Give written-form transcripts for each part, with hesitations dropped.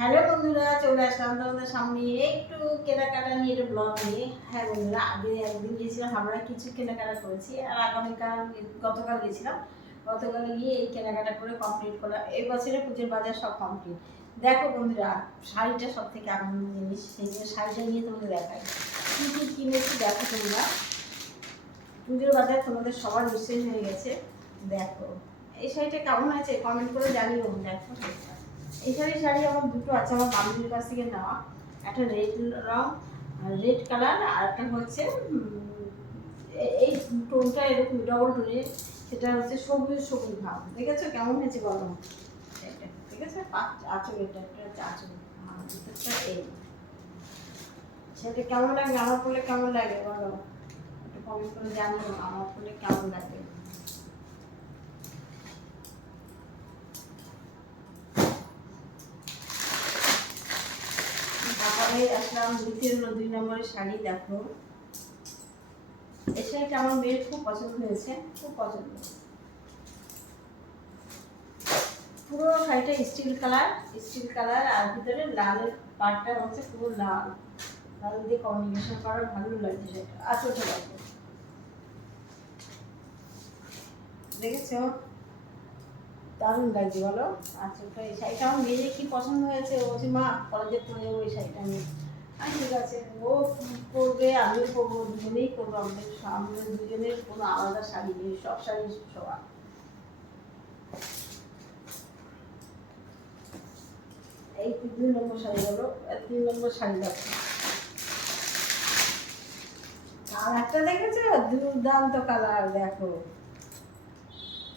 Hello বন্ধুরা, চলে আসলাম তোমাদের সামনে একটু কেনাকাটা নিয়ে, একটা ব্লগ নিয়ে। হ্যাঁ বন্ধুরা, আগে একদিন গিয়েছিলাম আমরা, কিছু কেনাকাটা করেছি। আর আগামীকাল, গতকাল গেছিলাম। গতকাল গিয়ে এই কেনাকাটা করে কমপ্লিট করলাম। এই বছরে পুজোর বাজার সব কমপ্লিট। দেখো বন্ধুরা, শাড়িটা সব থেকে আনন্দের জিনিস, সেই জন্য শাড়িটা নিয়ে তোমাদের দেখাই কী কী কিনেছি। দেখো তোমরা, পুজোর বাজার তোমাদের সবার নিশ্চয়ই হয়ে গেছে। দেখো এই শাড়িটা কেমন হয়েছে কমেন্ট করে জানিও। দেখো এই শাড়ি আমার দুটো আছে, আমার বান্ধবীর কাছ থেকে নেওয়া। একটা রেড রং, রেড কালার, আর একটা হচ্ছে এই টোনটা এরকম ডবল টোনের, সেটা হচ্ছে সবুজ সবুজ ভাব। দেখেছো কেমন হয়েছে বলো? এটা ঠিক আছে। আঁচল, এটা একটা হচ্ছে আঁচল, ভিতরটা এই। সেটা কেমন লাগে, আমার পড়লে কেমন লাগে বলো? একটু কমেন্ট করে জানিও আমার পড়লে কেমন লাগে। তারপরে আসলাম দ্বিতীয় 2 নম্বরের শাড়ি। দেখো এই শাড়িটা আমার মেয়ের খুব পছন্দ হয়েছে, খুব পছন্দ। পুরো শাড়িটা স্টিল কালার, স্টিল কালার, আর ভিতরে লালের পাড়টা হচ্ছে পুরো লাল, লাল দিয়ে কম্বিনেশন করা, ভালো লাগছে সেটা। আঁচলটা দেখো, দেখেছো দারুণ লাগছে বলো আঁচলটা। এই শাড়িটা আমার মেয়ের কি পছন্দ হয়েছে, ও বলছে মা কলেজে পরে যাবো এই শাড়িটা নিয়ে। আর ঠিক আছে, ও করবে, আমিও করবো, দুজনেই করবো। আমাদের দুজনের কোনো আলাদা শাড়ি নেই, সব শাড়ি সবার। এই 2 নম্বর শাড়ি হলো, 3 নম্বর শাড়ি দেখো। কালারটা দেখেছো, দুর্দান্ত কালার। দেখো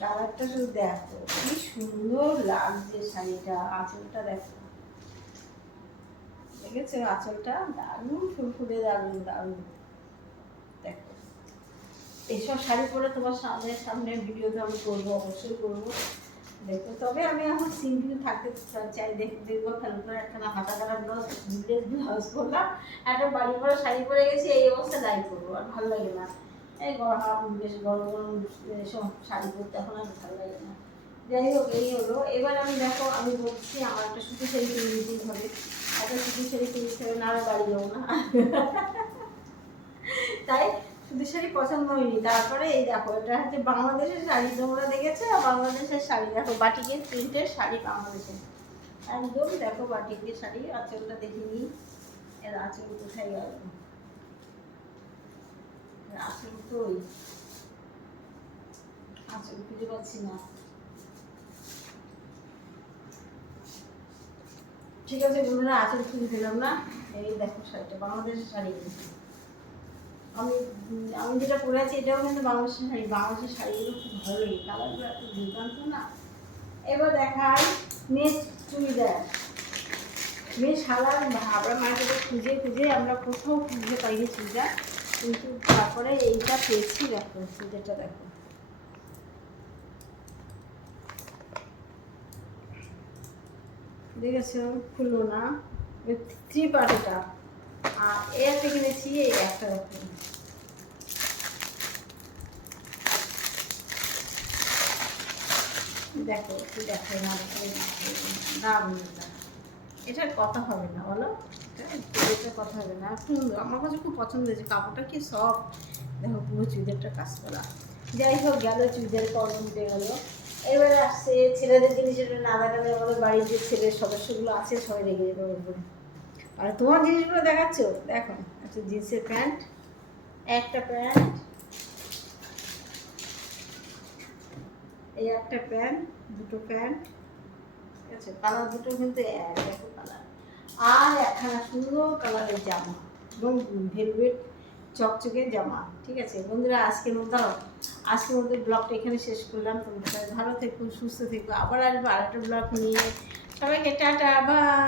কালারটা শুধু দেখো, কি সুন্দর লাগছে শাড়িটা। আঁচলটা দেখো, দেখেছো আঁচলটা দারুণ ফুলফুলে, দারুণ দারুণ। দেখো এইসব শাড়ি পরে তোমার সামনে ভিডিওতে আমি করবো, অবশ্যই করবো। দেখো তবে আমি এখন সিম্পল থাকতে চাই। দেখবো ভালো করে একটা হাতা কাটা ব্লাউজ করলাম, একটা বাড়ি পরে শাড়ি পরে গেছি, এই অবস্থা লাইক করবো, আর ভালো লাগে না। এই গরম, বেশ গরম গরম এসব শাড়ি পরতে এখন আর ভালো লাগে না। যাই হোক, এই হলো। এবার আমি দেখো, আমি বলছি আমার একটা সুতি শাড়ি কিনে নিতেই হবে। একটা সুতি শাড়ি কিনতে হবে, না আর বাড়ি যাবো না। তাই সুতি শাড়ি পছন্দ হয়নি। তারপরে এই দেখো, এটা হচ্ছে বাংলাদেশের শাড়ি, তোমরা দেখেছো বাংলাদেশের শাড়ি। দেখো বাটিকের প্রিন্টের শাড়ি, বাংলাদেশের একদম। দেখো বাটিকের শাড়ি, আঁচলটা দেখিনি, এর আঁচল কোথায় গেল? আঁচল তো ওই আঁচল খুঁজে পাচ্ছি না। ঠিক আছে বন্ধুরা, আঁচল খুঁজে পেলাম না। এই দেখো শাড়িটা, বাংলাদেশের শাড়ি। আমি আমি যেটা পরে আছি এটাও কিন্তু বাংলাদেশের শাড়ি। বাংলাদেশের শাড়িগুলো খুব ভালো লাগে, কালারগুলো এত দুর্দান্ত না। এবার দেখাই মেয়ের চুড়িদার। মেয়ে সারা আমরা মার্কেটে খুঁজে খুঁজে আমরা কোথাও খুঁজে পাইনি চুড়িদার, কিন্তু তারপরে এইটা পেয়েছি। দেখো চুড়িদারটা দেখো, দেখেছো খুললো না, 3 পার্ট এটা। আর একটা কিনেছি এই একটা। দেখো কি দেখো না, দারুণ। এটার কথা হবে না বলো, এটা কথা হবে না। সুন্দর, আমার কাছে খুব পছন্দ হয়েছে, কাপড়টা কি সফট। দেখো পুরো চুড়িদারটা কাজ করা। যাই হোক, গেল চুড়িদার কমপ্লিট হয়ে গেলো। এবার আসছে ছেলেদের জিনিস। এটা না দেখালে আমাদের বাড়ির যে ছেলের সদস্যগুলো আছে সবাই রেগে যাবে ওর উপরে। আর তোমার জিনিসগুলো দেখাচ্ছ, দেখো একটা জিন্সের প্যান্ট, একটা প্যান্ট, এই একটা প্যান্ট, দুটো প্যান্ট, ঠিক আছে। কালার দুটো কিন্তু এক, দেখো কালার। আর একখানা সুন্দর কালারের জামা, এবং ভেলভেট চকচকে জামা। ঠিক আছে বন্ধুরা, আজকের মতো ব্লগটা এখানে শেষ করলাম। তোমরা ভালো থেকো, সুস্থ থেকো, আবার আসবো আরেকটা ব্লগ নিয়ে। সবাইকে টাটা, বাই।